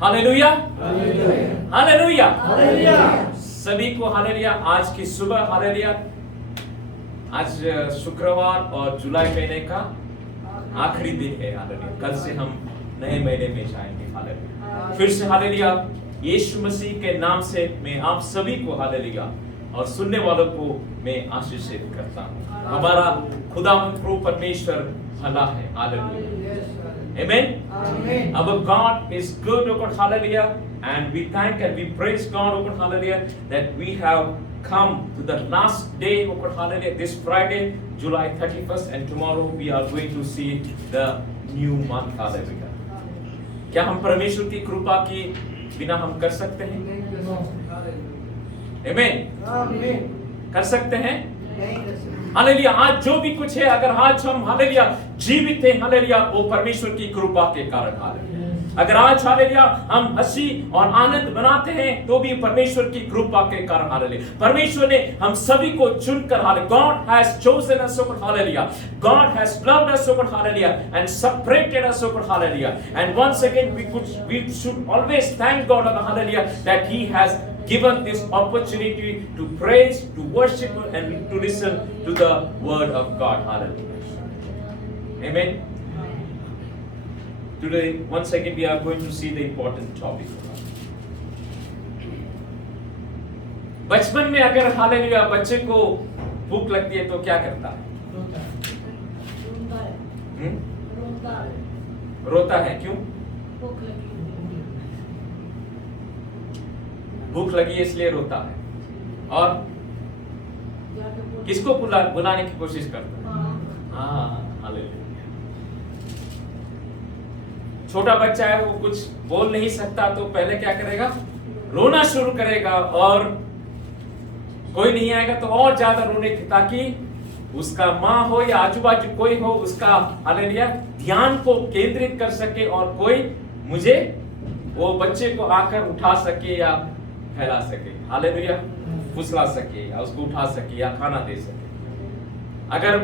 Hallelujah, hallelujah, सभी को hallelujah. आज की सुबह हालेलुया, आज शुक्रवार और जुलाई महीने का आखिरी दिन है हालेलुया। कल से हम नए महीने में जाएंगे हालेलुया। फिर से हालेलुया, यीशु मसीह के नाम से मैं आप सभी को हालेलुया और सुनने वालों को मैं आशीषित करता हूँ। हमारा खुदावंद प्रभु परमेश्वर भला है hallelujah. Amen. Amen. Our God is good, O God, hallelujah, and we thank and we praise God, O God, hallelujah, that we have come to the last day, O God, hallelujah, this Friday, July 31st, and tomorrow we are going to see the new month, hallelujah. क्या हम परमेश्वर की कृपा की बिना हम कर सकते हैं? Amen. Amen. कर सकते हैं? नहीं कर सकते। हालेलुया। आज जो भी कुछ है, अगर आज हम हालेलुया जीवित हैं हालेलुया, वो परमेश्वर की कृपा के कारण हालेलुया। अगर आज हालेलुया हम हंसी और आनंद बनाते हैं तो भी परमेश्वर की कृपा के कारण हालेलुया। परमेश्वर ने हम सभी को चुनकर hallelujah, God has chosen us, O God, hallelujah. God has loved us, O God, hallelujah, and separated us, O God, hallelujah. And once again we should always thank God, hallelujah, that He has given this opportunity to praise, to worship, and to listen to the word of God. Hallelujah. Amen. Today, once again, we are going to see the important topic. बचपन में अगर hallelujah बच्चे को भूख लगती है तो क्या करता है? रोता है। क्यों? भूख लगी है इसलिए रोता है। और किसको बुलाने की कोशिश करता है? हाँ, हालेलुया। छोटा बच्चा है, वो कुछ बोल नहीं सकता तो पहले क्या करेगा? रोना शुरू करेगा, और कोई नहीं आएगा तो और ज्यादा रोने की, ताकि उसका माँ हो या आजू बाजू कोई हो उसका हालेलुया ध्यान को केंद्रित कर सके, और कोई मुझे वो बच्चे को आकर उठा सके या फैला सके, हालेलुया, फुसला सके या उसको उठा सके या खाना दे सके। अगर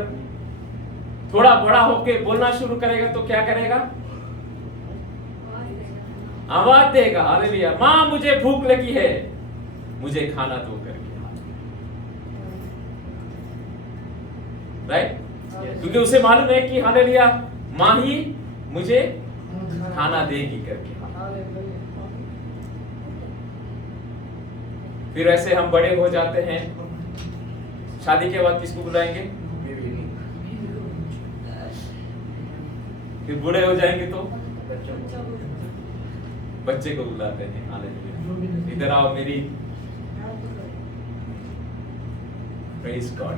थोड़ा बड़ा होके बोलना शुरू करेगा तो क्या करेगा? आवाज देगा, हालेलुया, माँ मुझे भूख लगी है, मुझे खाना दो करके। राइट? क्योंकि उसे मालूम है कि हालेलुया माँ ही मुझे खाना देगी करके। फिर ऐसे हम बड़े हो जाते हैं, शादी के बाद किसको बुलाएंगे? फिर बूढ़े हो जाएंगे तो बच्चे को बुलाते हैं, हालेलुया, इधर आओ मेरी। Praise God.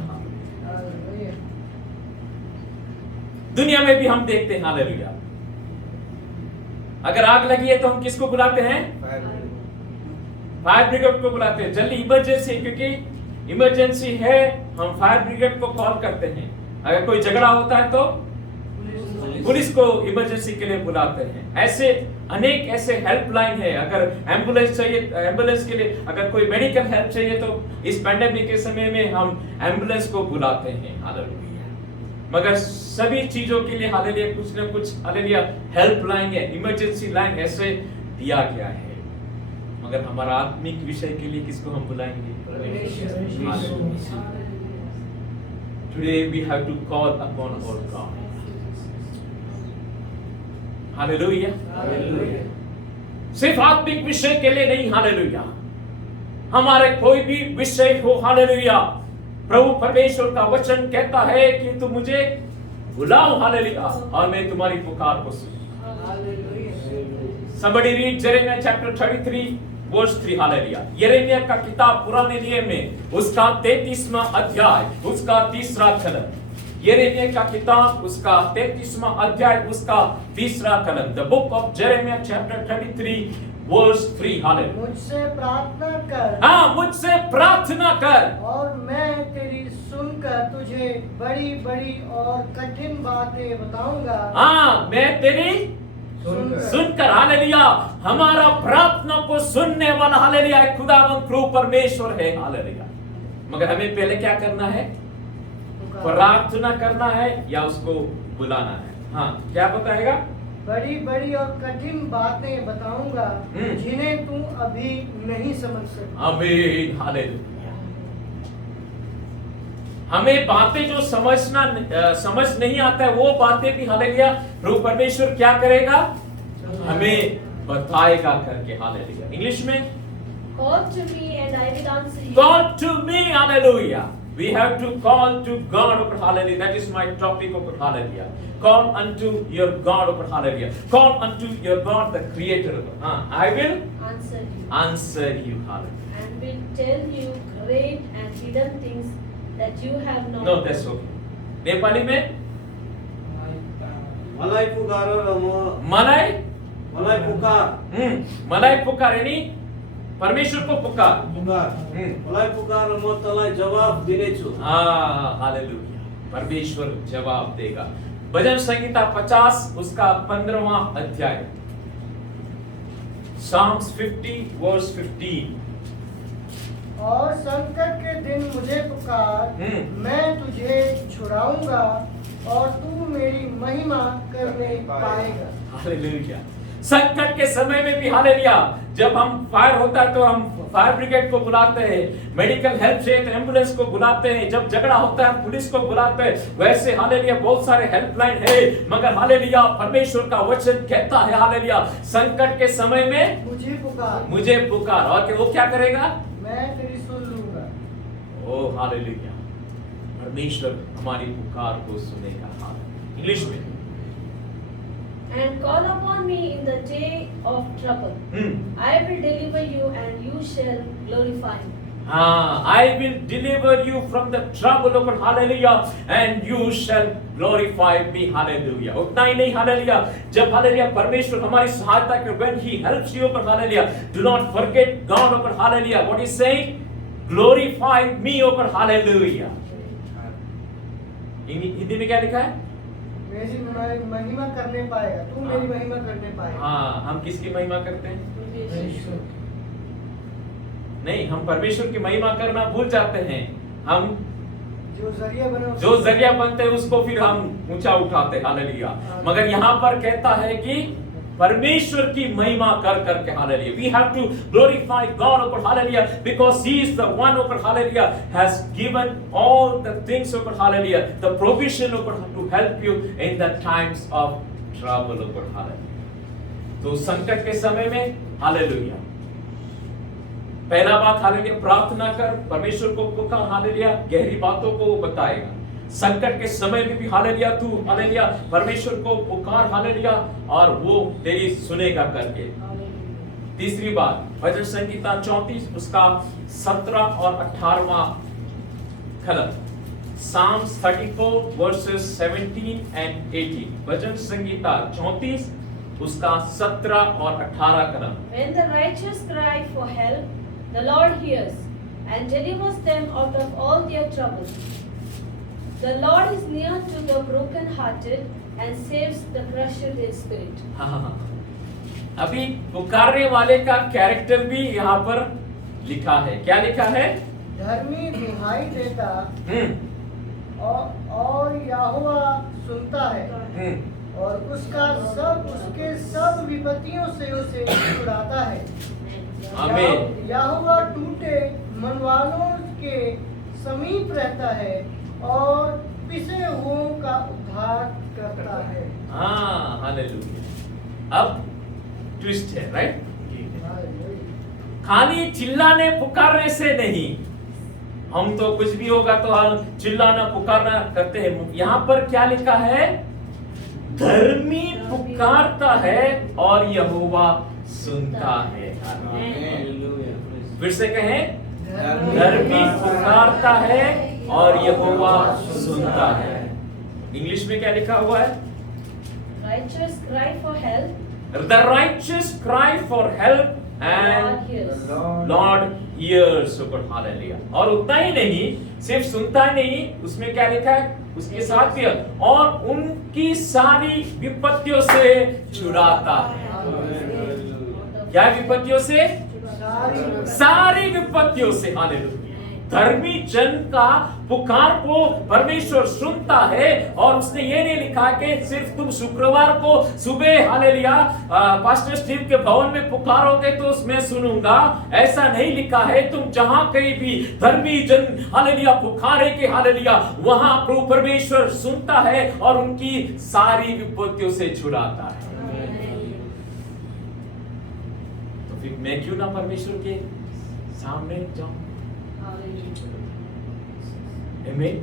दुनिया में भी हम देखते हैं हालेलुया, अगर आग लगी है तो हम किसको बुलाते हैं? फायर ब्रिगेड को बुलाते हैं। जल्दी इमरजेंसी, क्योंकि इमरजेंसी है, हम फायर ब्रिगेड को कॉल करते हैं। अगर कोई झगड़ा होता है तो पुलिस को इमरजेंसी के लिए बुलाते हैं। ऐसे अनेक ऐसे हेल्पलाइन है। अगर एम्बुलेंस चाहिए, एम्बुलेंस के लिए, अगर कोई मेडिकल हेल्प चाहिए तो इस पैंडेमिक के समय में हम एम्बुलेंस को बुलाते हैं, हालेलुया। मगर सभी चीजों के लिए हालेलुया कुछ न कुछ हालेलुया हेल्पलाइन है, इमरजेंसी लाइन ऐसे दिया गया है। मगर हमारा आत्मिक विषय के लिए किसको हम बुलाएंगे? Today we have to call upon our God. Hallelujah. सिर्फ आत्मिक विषय के लिए नहीं, हालेलुया, हमारे कोई भी विषय हो, हालेलुया, प्रभु परमेश्वर का वचन कहता है कि तुम मुझे बुलाओ, हालेलुया, और मैं तुम्हारी पुकार को सुनूं। Somebody read Jeremiah chapter 33 verse 3, hallelujah. यिर्मयाह का किताब पुराने नियम में उसका 33वां अध्याय उसका 3रा कलम। यिर्मयाह का किताब उसका 33वां अध्याय उसका 3रा कलम। The book of Jeremiah chapter 33 verse 3, hallelujah. मुझसे प्रार्थना कर, हाँ, मुझसे प्रार्थना कर, और मैं तेरी सुनकर तुझे बड़ी बड़ी और कठिन बातें बताऊंगा। हाँ, मैं तेरी सुनकर, हालेलुया, हमारा प्रार्थना को सुनने वाला हालेलुया खुदावंद प्रभु परमेश्वर है, हालेलुया। मगर हमें पहले क्या करना है? प्रार्थना करना है या उसको बुलाना है? हाँ, क्या बताएगा? बड़ी बड़ी और कठिन बातें बताऊंगा जिन्हें तू अभी नहीं समझ सकता। आमीन, हालेलुया। हमें बातें जो समझ नहीं आता है, वो बातें भी हालेलुया प्रभु परमेश्वर क्या करेगा, हमें बताएगा करके। हालेलुया। इंग्लिश में Call to me and I will answer you. call to me, hallelujah. We have to call to God, oh hallelujah. That is my topic, oh hallelujah. Call unto your God, oh hallelujah. Call unto your God, the Creator. I will answer you, hallelujah. And will tell you great and hidden things that you have not. No, that's okay. Nepali में मलाई पुकार र म मलाई पुकार मलाई पुकार यानी परमेश्वर को पुकार। मलाई पुकार र म तँलाई जवाब दिनेछु। हालेलुया। परमेश्वर जवाब देगा। भजन संहिता 50 उसका 15वां अध्याय, Psalms 50 verse 15। और संकट के दिन मुझे पुकार, मैं तुझे छुड़ाऊंगा और तू मेरी महिमा करने पाएगा। हालेलुया। संकट के समय में भी हालेलुया, जब हम फायर होता है तो हम फायर ब्रिगेड को बुलाते हैं, मेडिकल हेल्प चाहिए तो एम्बुलेंस को बुलाते हैं, जब झगड़ा होता है पुलिस को बुलाते हैं। वैसे हालेलुया बहुत सारे हेल्पलाइन है, मगर हालेलुया परमेश्वर का वचन कहता है हालेलुया संकट के समय में मुझे पुकार और वो क्या करेगा, मैं तेरी सुन लूंगा। ओ हालेलुया, परमेश्वर हमारी पुकार को सुनेगा। इंग्लिश में And call upon me in the day of trouble. I will deliver you and you shall glorify me. I will deliver you from the trouble of hallelujah and you shall glorify me, hallelujah। उतना ही नहीं hallelujah, जब hallelujah परमेश्वर हमारी सहायता करे, when he helps you ओकर hallelujah, do not forget God ओकर hallelujah. What is saying? Glorify me ओकर हालेलुया। हिंदी में क्या लिखा है? मेरी महिमा करने पाएगा, तू मेरी महिमा करने पाएगा। हाँ, हम किसकी महिमा करते हैं? नहीं, हम परमेश्वर की महिमा करना भूल जाते हैं। हम जो जरिया बनते हैं उसको फिर हम ऊंचा उठाते हैं, हालेलुया। मगर यहाँ पर कहता है कि परमेश्वर की महिमा कर करके, hallelujah. We have to glorify God, ओकर hallelujah, because He is the one, ओकर hallelujah, has given all the things, ओकर हालेलुया, the provision, ओकर to help you in the times of trouble, ओकर हालेलुया। तो संकट के समय में हालेलुया, पहला बात हालेलुया, प्रार्थना कर, परमेश्वर को पुकार, हालेलुया, गहरी बातों को बताएगा। संकट के समय में भी हालेलुया तू हालेलुया परमेश्वर को पुकार, हालेलुया, और वो तेरी सुनेगा करके। तीसरी बात, भजन संहिता 34 उसका 17 और 18वां खलम, Psalms 34 verses 17 and 18। भजन संहिता 34 उसका 17 और 18 खलम। When the righteous cry for help, the Lord hears and delivers them out of all their troubles. The Lord is near to the broken-hearted and saves the crushed in spirit. अभी पुकारने वाले का character भी यहाँ पर लिखा है। क्या लिखा है? धर्मी दुहाई देता और यहोवा सुनता है और उसके सब विपत्तियों से उसे छुड़ाता है। आमीन। यहोवा टूटे मन वालों के समीप रहता है और पिसे हुओं का उद्धार करता है। हाँ, हालेलुया। अब ट्विस्ट है, राइट? खाली चिल्लाने पुकारने से नहीं, हम तो कुछ भी होगा तो हम चिल्लाना पुकारना करते हैं। यहाँ पर क्या लिखा है? धर्मी पुकारता है और यहोवा सुनता है। फिर से कहें, धर्मी पुकारता है और यहोवा सुनता है। इंग्लिश में क्या लिखा हुआ है? Righteous cry for help. The righteous cry for help and Lord hears, hallelujah. और उतना ही नहीं, सिर्फ सुनता ही नहीं, उसमें क्या लिखा है? उसके साथ भी और उनकी सारी विपत्तियों से छुड़ाता है। क्या विपत्तियों से? सारी विपत्तियों से, हालेलुया। धर्मी जन का पुकार को परमेश्वर सुनता है। और उसने ये नहीं लिखा कि सिर्फ तुम शुक्रवार को सुबह हालेलुया पास्टर स्टीव के भवन में पुकारोगे तो उसमें सुनूंगा, ऐसा नहीं लिखा है। तुम जहां कहीं भी धर्मी जन हालेलुया पुकारे के हालेलुया, वहां प्रभु परमेश्वर सुनता है और उनकी सारी विपत्तियों से छुड़ाता है। तो फिर मैं क्यों ना परमेश्वर के सामने जाऊं? आमीन।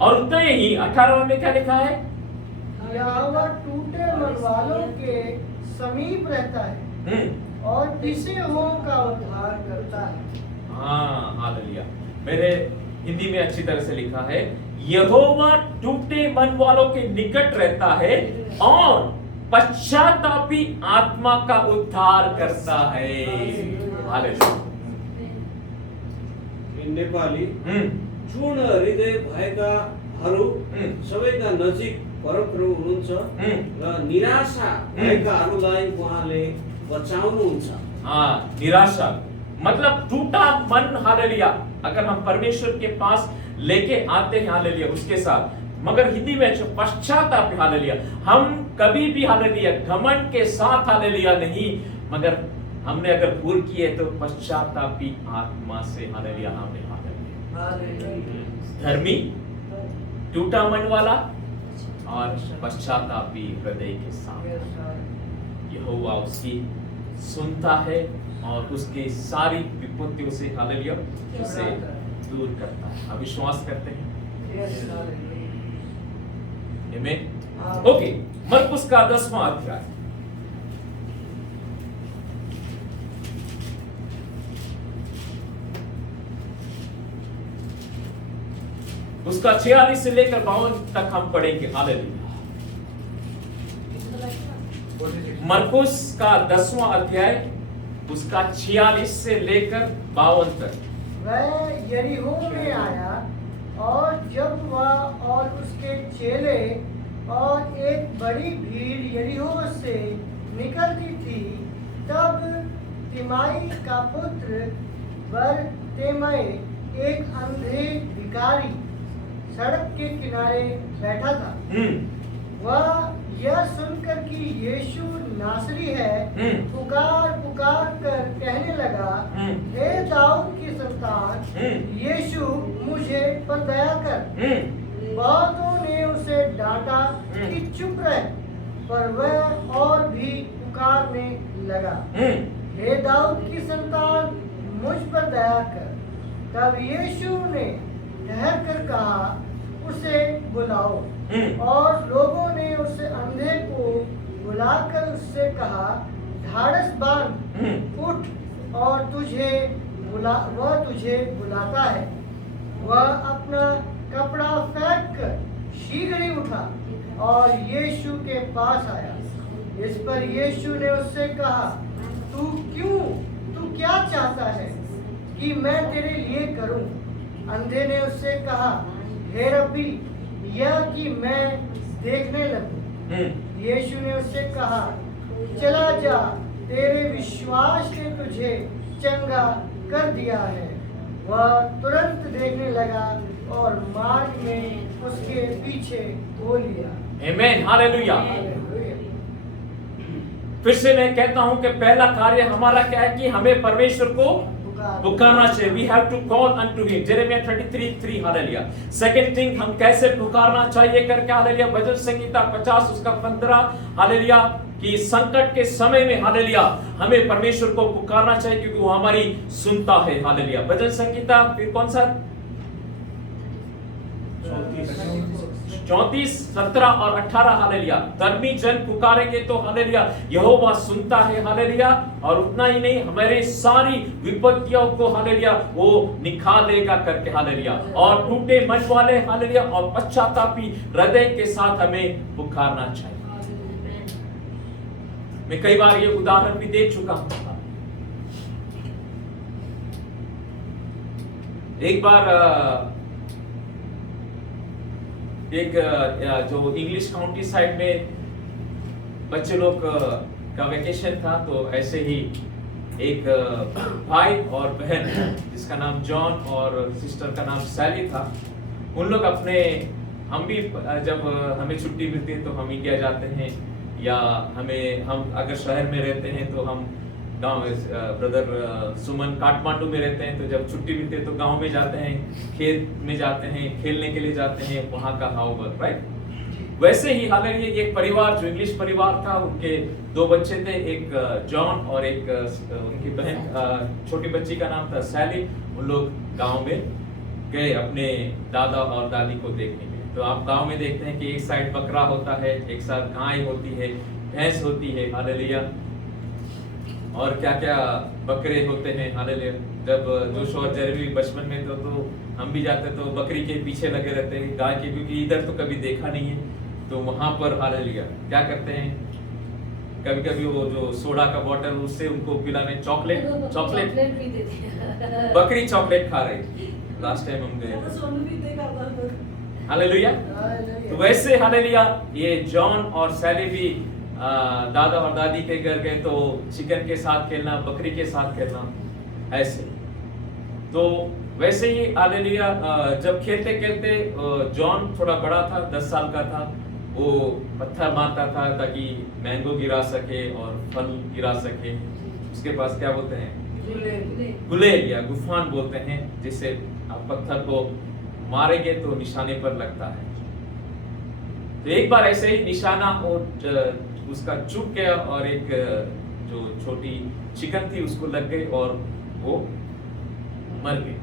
और उतना ही 18 में क्या लिखा है? यहोवा टूटे मन वालों के समीप रहता है और पिसे हुओं का उद्धार करता है। हाँ, हालेलुया। मेरे हिंदी में अच्छी तरह से लिखा है, यहोवा टूटे मन वालों के निकट रहता है और पश्चातापी आत्मा का उद्धार करता है। हालेलुया। नेपाली जुन हृदय भएकाहरू सबैका नजिक परमप्रभु हुनुहुन्छ र निराशा भएकाहरूलाई उहाँले बचाउनुहुन्छ। हाँ, निराशा मतलब टूटा मन। हालेलुया। अगर हम परमेश्वर के पास लेके आते हैं हालेलुया उसके साथ, मगर हिंदी में पश्चाताप हालेलुया, हम कभी भी हालेलुया घमंड के साथ हालेलुया नहीं, मगर हमने अगर भूल की है तो पश्चातापी आत्मा से हालेलुया हमें हालेलुया। धर्मी, टूटा मन वाला और पश्चातापी हृदय के साथ यहोवा उसकी सुनता है और उसके सारी विपत्तियों से हालेलुया उसे दूर करता है। हम विश्वास करते हैं। आमीन। ओके, मरकुस का 10वां अध्याय उसका 46 से लेकर 52 तक हम पढ़ेंगे। हालेलुया। मरकुस का 10वां अध्याय उसका 46 से लेकर 52 तक। वह यरीहो में आया और जब वह और उसके चेले और एक बड़ी भीड़ यरीहो से निकलती थी, तब तिमाई का पुत्र बरतिमाई एक अंधे भिखारी सड़क के किनारे बैठा था। वह यह सुनकर कि यीशु नासरी है, पुकार पुकार कर कहने लगा, हे दाऊद की संतान, यीशु मुझे पर दया कर। बहुतों ने उसे डांटा कि चुप रहे, पर वह और भी पुकारने लगा, हे दाऊद की संतान, मुझ पर दया कर। तब यीशु ने ठहर कर कहा, उसे बुलाओ। और लोगों ने उसे अंधे को बुलाकर उससे कहा, ढाढ़स बांध, उठ और वह तुझे बुलाता है। वह अपना कपड़ा फेंक कर शीघ्र ही उठा और यीशु के पास आया। इस पर यीशु ने उससे कहा, तू क्या चाहता है कि मैं तेरे लिए करूं? अंधे ने उससे कहा, हे रब्बी, यह कि मैं देखने लगूं। यीशु ने उससे कहा, चला जा, तेरे विश्वास ने तुझे चंगा कर दिया है। वह तुरंत देखने लगा और मार्ग में उसके पीछे हो लिया। आमीन। हालेलुया। फिर से मैं कहता हूं कि पहला कार्य हमारा क्या है कि हमें परमेश्वर को पुकारना चाहिए। We have to call unto him. Jeremiah 33:3 hallelujah. Second thing, हम कैसे पुकारना चाहिए करके हालेलुया, भजन संहिता 50 उसका 15 हालेलुया, कि संकट के समय में हालेलुया हमें परमेश्वर को पुकारना चाहिए क्योंकि वो हमारी सुनता है। हालेलुया। भजन संहिता फिर कौन सा? 34, 17 और 18 हालेलुया। धर्मी जन पुकारेंगे तो हालेलुया यहोवा सुनता है। हालेलुया। और उतना ही नहीं, हमारे सारी विपत्तियों को हालेलुया वो निकाल देगा करके। हालेलुया। और टूटे मन वाले हालेलुया और पश्चातापी हृदय के साथ हमें पुकारना चाहिए। मैं कई बार ये उदाहरण भी दे चुका हूं। एक बार एक जो इंग्लिश काउंटी साइड में बच्चे लोग का वेकेशन था, तो ऐसे ही एक भाई और बहन जिसका नाम जॉन और सिस्टर का नाम सैली था। उन लोग अपने, हम भी जब हमें छुट्टी मिलती है तो हम इंडिया जाते हैं, या हम अगर शहर में रहते हैं तो हम गांव, ब्रदर सुमन काठमांडू में रहते हैं तो जब छुट्टी मिलती है तो गांव में जाते हैं, खेत में जाते हैं, खेलने के लिए जाते हैं, वहां का हाउस, राइट। वैसे ही हालांकि एक परिवार जो इंग्लिश परिवार था, उनके 2 बच्चे थे, एक जॉन और एक उनकी बहन छोटी बच्ची का नाम था सैली। उन लोग गांव में गए अपने दादा और दादी को देखने के लिए। तो आप गांव में देखते हैं कि एक साइड बकरा होता है, एक साइड गाय होती है, भैंस होती है, हालेलुया, और क्या क्या बकरे होते हैं, हालेलुया। जब जोश और जेरेमी बचपन में तो हम भी जाते तो बकरी के पीछे लगे रहते हैं, गाय के, क्योंकि इधर तो कभी देखा नहीं है। तो वहां पर हालेलुया क्या करते हैं, कभी कभी वो जो सोडा का बॉटल उससे उनको पिलाने, चॉकलेट भी देते हैं। बकरी चॉकलेट खा रही थी लास्ट टाइम हम गए, सोनू भी देगा। हालेलुया। तो वैसे हालेलुया ये जॉन और सैली भी दादा और दादी के घर गए तो चिकन के साथ खेलना, बकरी के साथ खेलना, ऐसे। तो वैसे ही हालेलुया जब खेलते खेलते जॉन थोड़ा बड़ा था, 10 साल का था, वो पत्थर मारता था ताकि मैंगो गिरा सके और फल गिरा सके। उसके पास क्या बोलते हैं, गुलेल या गुफान बोलते हैं, जिससे आप पत्थर को मारेंगे तो निशाने पर लगता है। तो एक बार ऐसे ही निशाना उसका चुक गया और एक जो छोटी चिकन थी उसको लग गई और वो मर गई।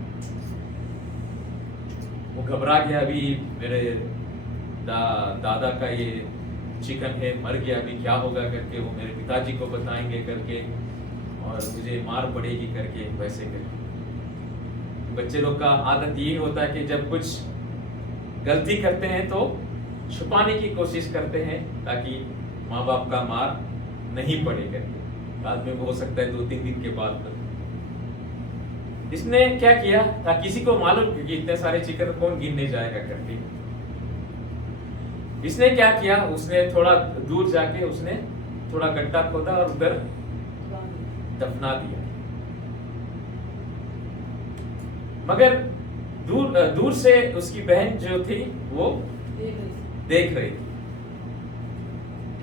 वो घबरा गया, अभी मेरे दादा का ये चिकन है, मर गया, अभी क्या होगा करके वो मेरे पिताजी को बताएंगे करके और मुझे मार पड़ेगी करके, वैसे करके। बच्चे लोग का आदत यही होता है कि जब कुछ गलती करते हैं तो छुपाने की कोशिश करते हैं ताकि माँ बाप का मार नहीं पड़े करके। बाद में वो हो सकता है 2-3 दिन के बाद। इसने क्या किया था, किसी को मालूम कि इतने सारे चिकन कौन गिनने जाएगा करके। इसने क्या किया, उसने थोड़ा दूर जाके उसने थोड़ा गड्ढा खोदा और उधर दफना दिया। मगर दूर से उसकी बहन जो थी वो देख रही थी।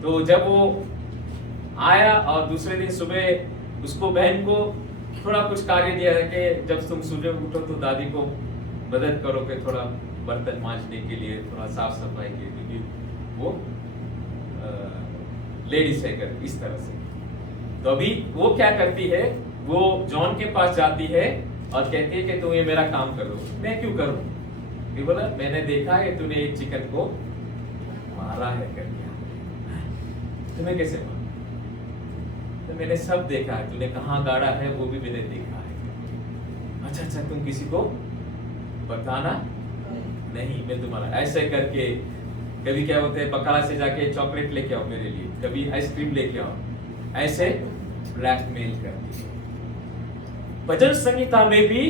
तो जब वो आया और दूसरे दिन सुबह उसको, बहन को थोड़ा कुछ कार्य दिया कि जब तुम सुबह उठो तो दादी को मदद करो कि थोड़ा बर्तन मांजने के लिए, थोड़ा साफ सफाई के लिए, क्योंकि वो लेडीज है कर इस तरह से। तो अभी वो क्या करती है, वो जॉन के पास जाती है और कहती है कि तुम ये मेरा काम करो। मैं क्यों करूं? ये बोला मैंने देखा है तूने एक चिकन को मारा है करके, तुम्हें कैसे मारा? तो मैंने सब देखा है, तूने कहाँ गाड़ा है वो भी मैंने देखा है। अच्छा, तुम किसी को बताना नहीं, मैं तुम्हारा ऐसे करके। कभी क्या होता है, बकाला से जाके चॉकलेट लेके आओ मेरे लिए, कभी आइसक्रीम लेके आओ, ऐसे ब्लैकमेल करती है। भजन संहिता में भी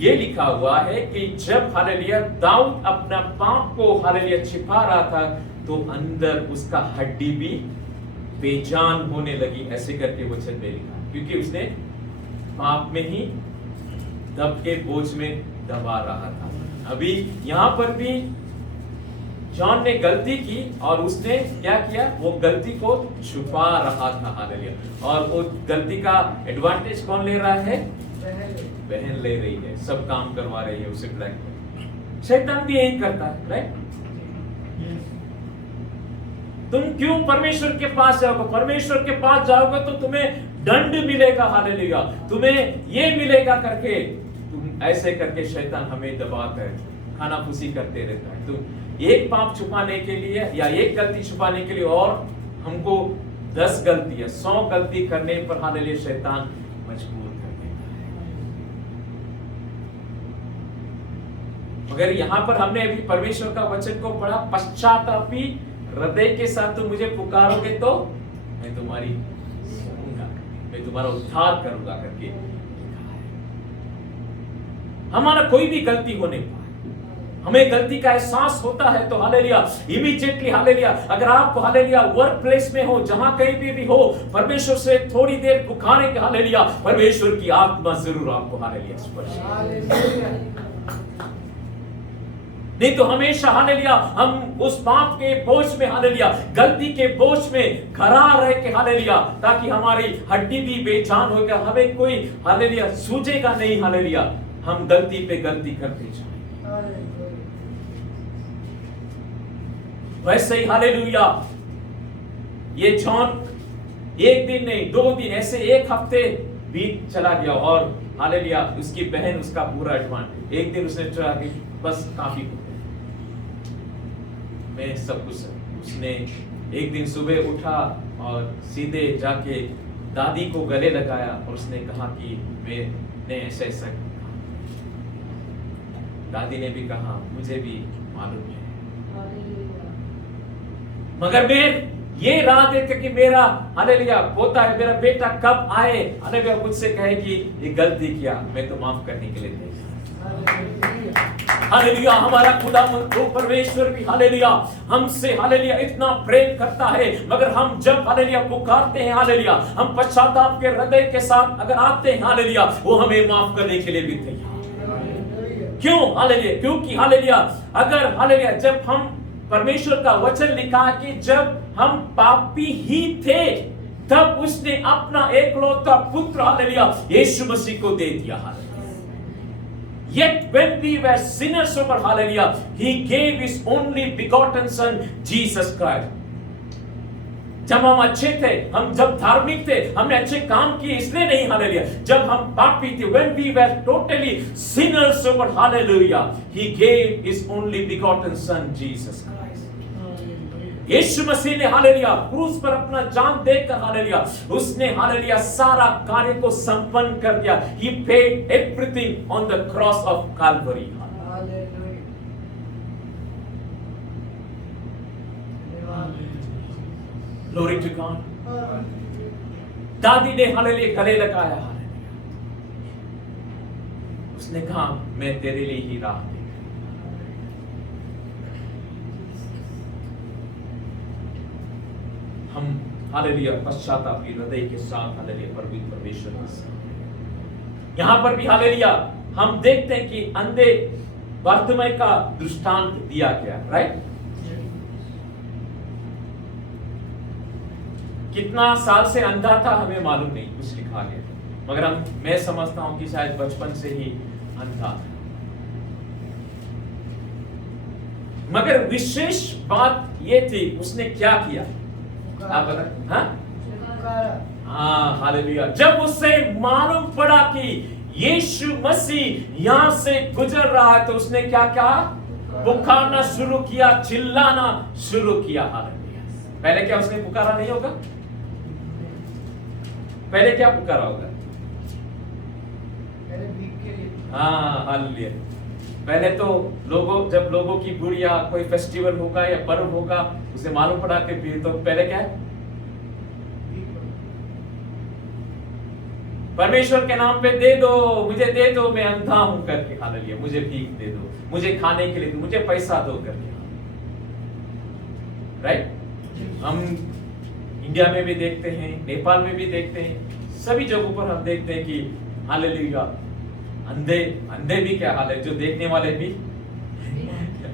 ये लिखा हुआ है कि जब हालेलुया दाऊद अपना पाप को हालेलुया छिपा रहा था तो अंदर उसका हड्डी भी बेजान होने लगी, ऐसे करके वचन में लिखा, क्योंकि उसने पाप में ही दब के बोझ में दबा रहा था। अभी यहां पर भी जॉन ने गलती की और उसने क्या किया, वो गलती को छुपा रहा था हालेलुया। और वो गलती का एडवांटेज कौन ले रहा है? बहन ले रही है, सब काम करवा रही है उसे ब्लैक में। शैतान भी यही करता है, राइट? तुम क्यों परमेश्वर के पास जाओगे? परमेश्वर के पास जाओगे तो तुम्हें दंड मिलेगा, हालेलुया, तुम्हें ये मिलेगा करके, तुम ऐसे करके शैतान हमें दबाता है, खाना फूसी करते रहता है। तुम एक पाप छुपाने के लिए या एक गलती छुपाने के लिए और हमको 10 गलती या 100 गलती करने पर हालेलुया शैतान मजबूर कर देता है। मगर यहाँ पर हमने अभी परमेश्वर का वचन को पढ़ा, पश्चातापी हृदय के साथ तुम मुझे पुकारोगे तो मैं तुम्हारी सुनूंगा, मैं तुम्हारा उद्धार करूंगा करके। हमारा कोई भी गलती होने पाए, हमें गलती का एहसास होता है तो हालेलुया इमीडिएटली हालेलुया, अगर आप हालेलुया वर्क प्लेस में हो, जहां कहीं भी हो, परमेश्वर से थोड़ी देर पुकारे के हालेलुया, परमेश्वर की आत्मा जरूर आपको हालेलुया स्पर्श करेगी। नहीं तो हमेशा हालेलुया हम उस पाप के बोझ में हालेलुया, गलती के बोझ में खड़ा रह के हालेलुया, ताकि हमारी हड्डी भी बेजान होगा, हमें कोई हालेलुया सूझेगा नहीं हालेलुया, हम गलती पे गलती करते जाएं। वैसे ही हालेलुया ये जॉन एक दिन नहीं, 2 दिन, ऐसे 1 हफ्ते बीत चला गया और हालेलुया उसकी बहन उसका पूरा एडवांस, एक दिन उसने चला कि बस काफी हो गया, मैं सब कुछ। उसने एक दिन सुबह उठा और सीधे जाके दादी को गले लगाया और उसने कहा कि मैंने ऐसा ऐसा कहा। दादी ने भी कहा मुझे भी मालूम है, मगर मैं ये राह देख के मेरा हालेलुया पोता है, मेरा बेटा कब आए हालेलुया मुझसे कहे कि ये गलती किया, मैं तो माफ करने के लिए तैयार। हालेलुया हमारा खुदा परमेश्वर भी हालेलुया हमसे हालेलुया इतना प्रेम करता है, मगर हम जब हालेलुया पुकारते हैं हालेलुया, हम पश्चाताप के हृदय के साथ अगर आते हैं हालेलुया, वो हमें माफ करने के लिए भी तैयार। क्यों हालेलुया? क्योंकि हालेलुया अगर हालेलुया जब हम परमेश्वर का वचन लिखा कि जब हम पापी ही थे तब उसने अपना एकलौता पुत्र हालेलुया यीशु मसीह को दे दिया hallelujah. Yet when we were sinners, hallelujah, he gave his only begotten son Jesus Christ. जब हम अच्छे थे, हम जब धार्मिक थे, हमने अच्छे काम किए इसलिए नहीं हालेलुया, जब हम पापी थे, when we were totally sinners, hallelujah, he gave his only begotten son Jesus Christ. यीशु मसीह ने हालेलुया क्रूस पर अपना जान देकर हालेलुया उसने हालेलुया सारा कार्य को संपन्न कर दिया। He paid everything on the cross of Calvary. Glory to God. दादी ने हालेलुया गले लगाया हालेलुया, उसने कहा मैं तेरे लिए ही राह दे। हम हालेलुया पश्चातापी हृदय के साथ हालेलुया पवित्र परमेश्वर के साथ यहां पर भी हालेलुया हम देखते हैं कि अंधे बारतिमै का दृष्टांत दिया गया, राइट? कितना साल से अंधा था हमें मालूम नहीं, कुछ लिखा गया, मगर मैं समझता हूं कि शायद बचपन से ही अंधा था। मगर विशेष बात यह थी उसने क्या किया, आप बता? हाँ हालेलुया, जब उससे मालूम पड़ा कि यीशु मसीह यहां से गुजर रहा है तो उसने क्या कहा, पुकारना शुरू किया, चिल्लाना शुरू किया हालेलुया। पहले क्या उसने पुकारा नहीं होगा? पहले क्या पुकारा होगा? हाँ हालेलुया, पहले तो जब लोगों की बुढ़िया कोई फेस्टिवल होगा या पर्व होगा उसे मालूम पड़ा कि फिर तो पहले क्या है, परमेश्वर के नाम पे दे दो, मुझे दे दो, मैं अंधा हूं करके हालेलुया, मुझे भीख दे दो, मुझे खाने के लिए दो, मुझे पैसा दो करके, राइट? हम इंडिया में भी देखते हैं, नेपाल में भी देखते हैं, सभी जगहों पर हम देखते हैं कि हालेलुया अंधे भी क्या हाल है, जो देखने वाले भी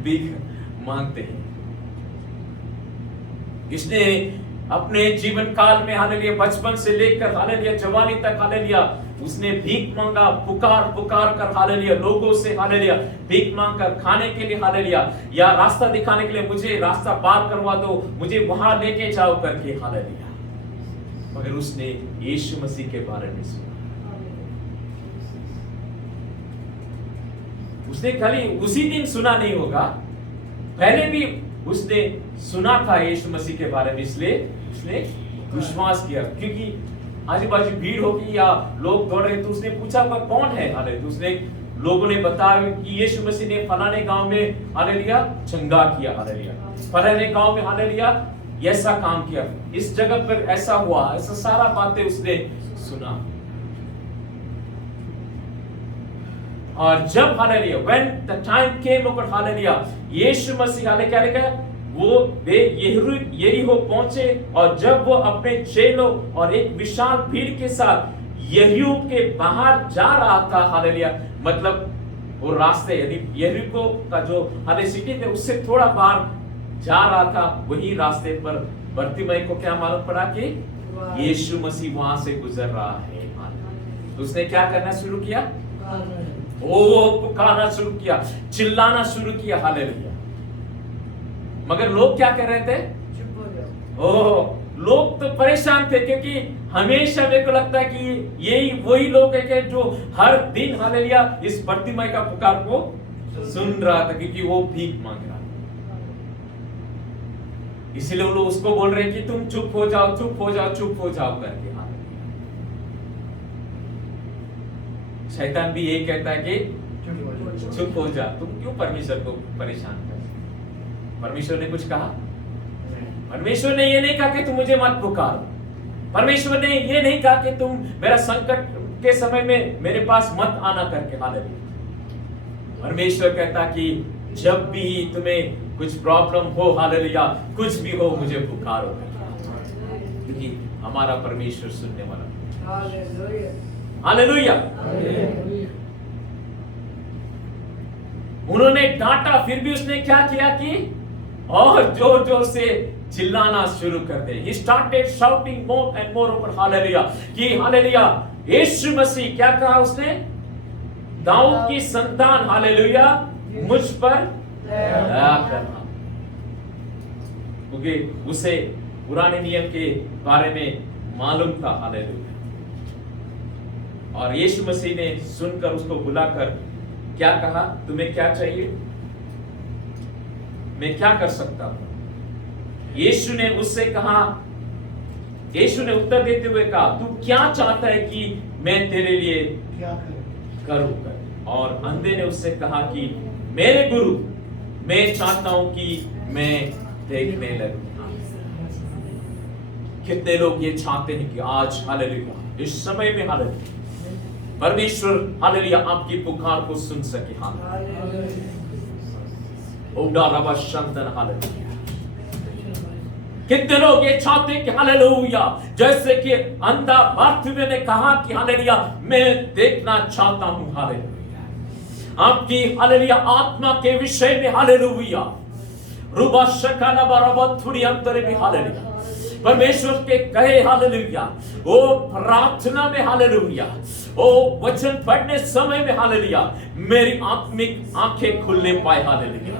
भीख मांगते हैं। इसने अपने जीवन काल में हालेलुया बचपन से लेकर हालेलुया जवानी तक हालेलुया उसने भीख मांगा, पुकार कर हालेलुया लोगों से हालेलुया भीख मांगकर खाने के लिए हालेलुया, या रास्ता दिखाने के लिए मुझे रास्ता पार करवा दो, मुझे वहां लेके जाओ करके हालेलुया। मगर उसने यीशु मसीह के बारे में सुना, उसने खाली उसी दिन सुना नहीं होगा, पहले भी उसने सुना था यीशु मसीह के बारे में, इसलिए उसने विश्वास किया। क्योंकि आजू बाजू भीड़ होगी या लोग दौड़ रहे तो उसने पूछा वह कौन है हालेलुया, उसने लोगों ने बताया कि यीशु मसीह ने फलाने गांव में हालेलुया चंगा किया हालेलुया, फलाने गांव में हालेलुया ऐसा काम किया, इस जगह पर ऐसा हुआ, ऐसा सारा बातें उसने सुना। और जब hallelujah when the time came over hallelujah Yeshu Masih hallelujah क्या लिखा है वो वे यरीहो पहुंचे और जब वो अपने चेलों और एक विशाल भीड़ के साथ यरीहो के बाहर जा रहा था हालेलुया मतलब वो रास्ते यानी यरीहो का जो हालेलुया सिटी थे उससे थोड़ा बाहर जा रहा था वही रास्ते पर बर्तिमई को क्या मालूम पड़ा कि यीशु मसीह वहां से गुजर रहा है। तो उसने क्या करना शुरू किया पुकारना शुरू किया चिल्लाना शुरू किया हालेलुया। मगर लोग क्या कर रहे थे लोग तो परेशान थे क्योंकि हमेशा मेरे को लगता है कि यही वही लोग है कि जो हर दिन हालेलुया इस बर्तिमई का पुकार को सुन रहा था क्योंकि वो भीख मांग रहा था। इसीलिए वो लोग उसको बोल रहे हैं कि तुम चुप हो जाओ चुप हो जाओ चुप हो जाओ करके। शैतान भी यही कहता है कि चुप हो जा तुम क्यों परमेश्वर को परेशान कर। परमेश्वर ने कुछ कहा परमेश्वर ने ये नहीं कहा कि तुम मुझे मत पुकारो। परमेश्वर ने ये नहीं कहा कि तुम मेरा संकट के समय में मेरे पास मत आना करके। हालेलुया परमेश्वर कहता कि जब भी तुम्हें कुछ प्रॉब्लम हो हालेलुया कुछ भी हो मुझे पुकारो क्योंकि हमारा परमेश्वर सुनने वाला। हालेलुया उन्होंने डांटा फिर भी उसने क्या किया कि और जोर जोर से चिल्लाना शुरू कर दे। He started shouting more and more over hallelujah कि हालेलुया यीशु मसीह क्या कहा उसने दाऊद की संतान हालेलुया मुझ पर दया करना क्योंकि उसे पुराने नियम के बारे में मालूम था हालेलुया। और यीशु मसीह ने सुनकर उसको बुलाकर क्या कहा तुम्हें क्या चाहिए मैं क्या कर सकता हूं। यीशु ने उससे कहा यीशु ने उत्तर देते हुए कहा तू क्या चाहता है कि मैं तेरे लिए करूं। और अंधे ने उससे कहा कि मेरे गुरु मैं चाहता हूं कि मैं देखने लगूं। कितने लोग ये चाहते हैं कि आज हालेलुया इस समय में हालेलुया परमेश्वर हालेलुया आपकी पुकार को सुन सके। हालेलुया कितने लोग ये चाहते हैं कि हालेलुया जैसे कि अंधा बारथुमेव ने कहा कि हालेलुया मैं देखना चाहता हूं। हालेलुया आपकी हालेलुया आत्मा के विषय में हालेलुया रूबा शकाना बराबथुरी अंतरे में हालेलुया परमेश्वर के कहे हालेलुया वो प्रार्थना में हालेलुया ओ वचन पढ़ने समय में हालेलुया मेरी आत्मिक आंखें खुलने पाए। हालेलुया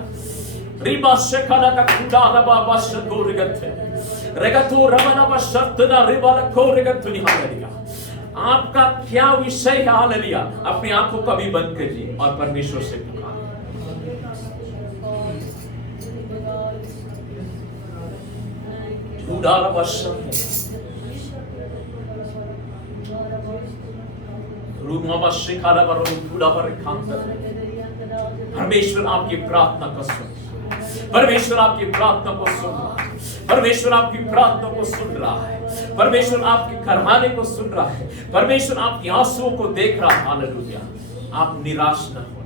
रिबा शकाना का खुदा रबा बशतो रिगते रेगतो रमना बशतना रिबा लको रिगतुनी। हालेलुया आपका क्या विषय है हालेलुया अपनी आंखों को भी बंद कीजिए और परमेश्वर से पुकारिए। परमेश्वर आपकी प्रार्थना को सुन परमेश्वर आपकी प्रार्थना को सुन रहा है परमेश्वर आपकी प्रार्थना को सुन रहा है परमेश्वर आपके करवाने को सुन रहा है परमेश्वर आपकी आंसुओं को देख रहा है। हालेलुया आप निराश न हो।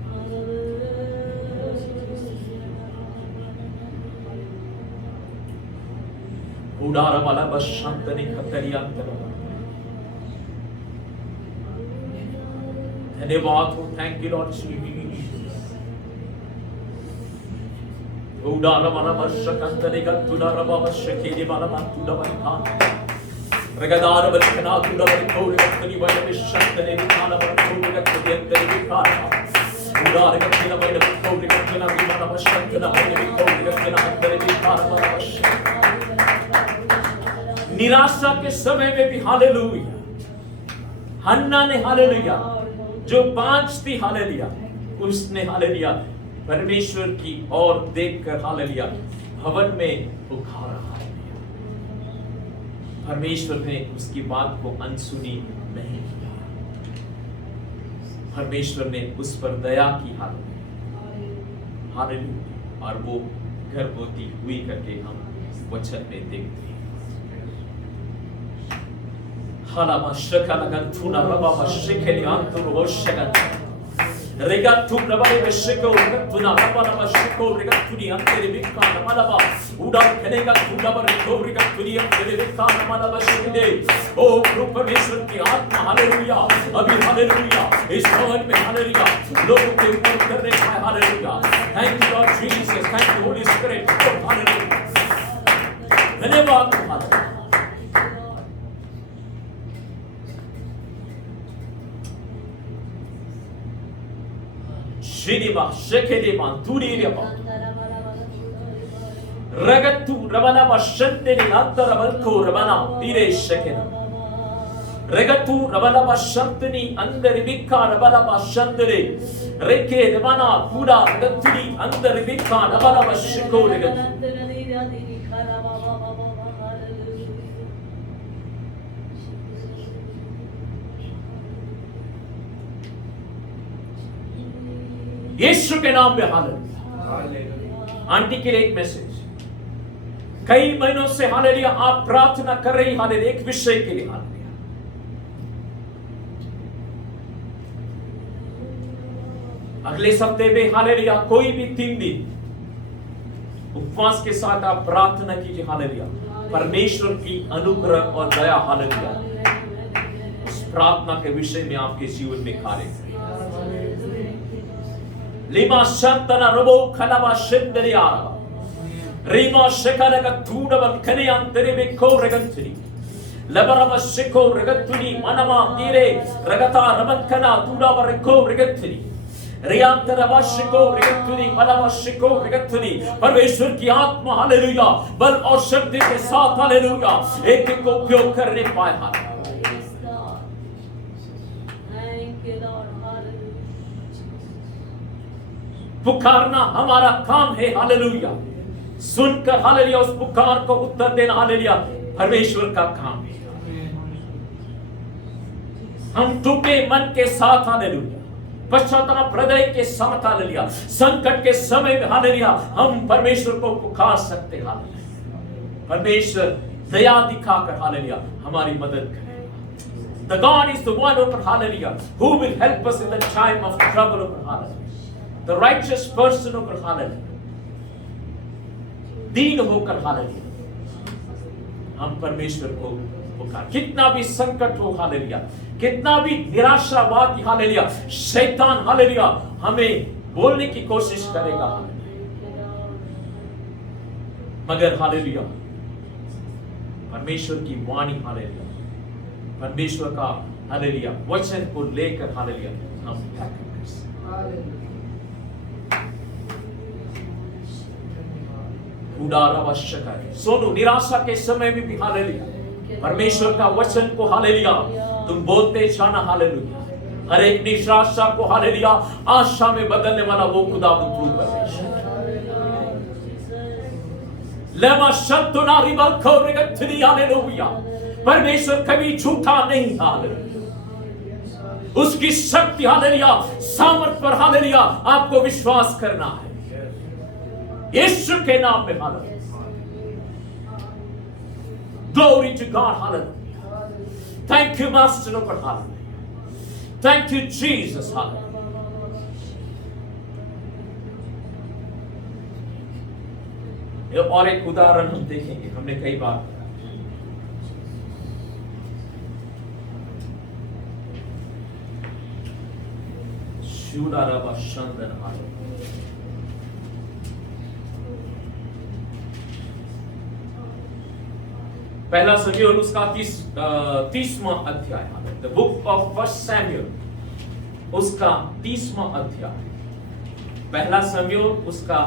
उडारा वाला बस शांतनी खतरियांतर धन्यवाद हो। Thank you Lord Jesus. उडारा वाला बस शकंतनी का तुडारा बाबा शकेरी वाला बात तुडा बना रगदार बलकना तुडा बल कोड कतनी वाला बस शांतनी दिखाना बल कोड कतनी अंतर दिखाना उडार कतना वाला कोड कतना वाला बस शांतना वाला कोड कतना अंतर दिखाना बस निराशा के समय में भी हालेलुया हन्ना ने हालेलुया जो 5 थी हालेलुया उसने हालेलुया परमेश्वर की ओर देखकर हालेलुया भवन में पुकारा। हालेलुया परमेश्वर ने उसकी बात को अनसुनी नहीं किया। परमेश्वर ने उस पर दया की। हालेलुया और वो गर्भवती हुई करके हम वचन में देखते हैं। Regattu rabale beshiko regattuna rabala bashiko regattuni antere bikkana malaba udar khenega tudabar ko regattuni antere bikkana malaba shinde ओ प्रभु परमेश्वर की आत्मा हालेलुया अभी हालेलुया इस भवन में हालेलुया लोगों के ऊपर करने का hallelujah thank you Lord Jesus thank you Holi spirit hallelujah धन्यवाद हालेलुया शिनिमा शेकेदेमा तुरीरेमा रगत्तु रवना बशंतेनि अंतर बलको रवना तीरे शेकेना रगत्तु रवना बशंतनि अंदर बिक्का रवना बशंतरे रेके रवना पूरा रगत्तुनि अंदर बिक्का रवना बशिको रगत्तु यीशु के नाम पे हालेलुया आंटी के लिए एक मैसेज कई महीनों से हालेलुया आप प्रार्थना कर रही हालेलुया एक विषय के लिए हालेलुया अगले सप्ताह में हालेलुया कोई भी 3 दिन उपवास के साथ आप प्रार्थना कीजिए हालेलुया परमेश्वर की अनुग्रह और दया हालेलुया उस प्रार्थना के विषय में आपके जीवन में कार्य करे Lima Shantana Robo Kalaba Shindariara Rima Shekaraga Tudabal Kanian Terebeko Regantini Labaraba Sheko Regatuni Manama Dire Ragata Ramankana Tudabareko Regantini Riantara Sheko Regatuni Manama Sheko Regatuni परमेश्वर की आत्मा हालेलुया बल और शक्ति के साथ हालेलुया एक को उपयोग करने पाए पुकारना हमारा काम है हालेलुया सुनकर हालेलुया उस पुकार को उत्तर देना हालेलुया परमेश्वर का काम है हम टूटे मन के साथ हालेलुया पश्चाताप हृदय के साथ हालेलुया संकट के समय में हालेलुया हम परमेश्वर को पुकार सकते हैं परमेश्वर दया दिखाकर हालेलुया हमारी मदद करें The God is the one over hallelujah who will help us in the time of trouble over hallelujah The righteous person over hallelujah दीन होकर हालेलुया हम परमेश्वर को पुकार कितना भी संकट हो हालेलुया कितना भी निराशावादी हालेलुया शैतान हालेलुया हमें बोलने की कोशिश करेगा मगर हालेलुया परमेश्वर की वाणी हालेलुया परमेश्वर का हालेलुया वचन को लेकर हालेलुया हम उदार आवश्यक है सोनू निराशा के समय में भी हालेलुया परमेश्वर का वचन को हालेलुया तुम बोलते जाना हालेलुया हर एक निराशा को हालेलुया आशा में बदलने वाला वो खुदावंद परमेश्वर लेमा शब्दों रिबल को रिगत्थनी हालेलुया परमेश्वर कभी झूठा नहीं हालेलुया उसकी शक्ति हालेलुया सामर्थ पर हालेलुया आपको विश्वास करना है यीशु के नाम में hallelujah Glory to God hallelujah Thank you Master Lord hallelujah Thank you Jesus hallelujah और एक उदाहरण हम देखेंगे हमने कई बार शुदारबा शंदन हालेलुया पहला समुएल उसका 30वां अध्याय the book of first Samuel उसका 30वां अध्याय पहला समुएल उसका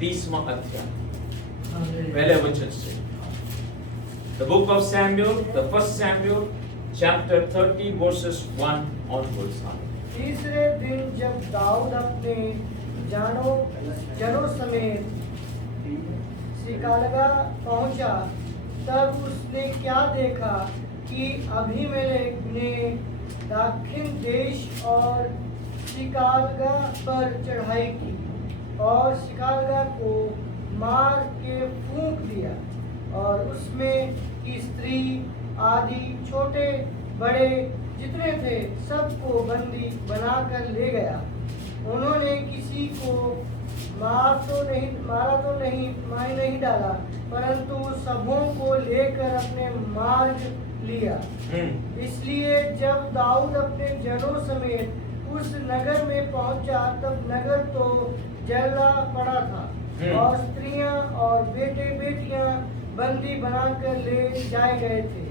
30वां अध्याय पहले वचन से the book of Samuel the first Samuel chapter 30 versus 1 onwards तीसरे दिन जब दाऊद अपने जनों समेत सिकालगा पहुंचा तब उसने क्या देखा कि अबीमेलेक ने दक्षिण देश और सिकालगा पर चढ़ाई की और सिकालगा को मार के फूंक दिया और उसमें की स्त्री आदि छोटे बड़े जितने थे सबको बंदी बनाकर ले गया। उन्होंने किसी को मार नहीं डाला, परंतु सबों को लेकर अपने मार्ग लिया। इसलिए जब दाऊद अपने जनों समेत उस नगर में पहुंचा, तब नगर तो जला पड़ा था और स्त्रियां और बेटे बेटियां बंदी बनाकर ले जाए गए थे।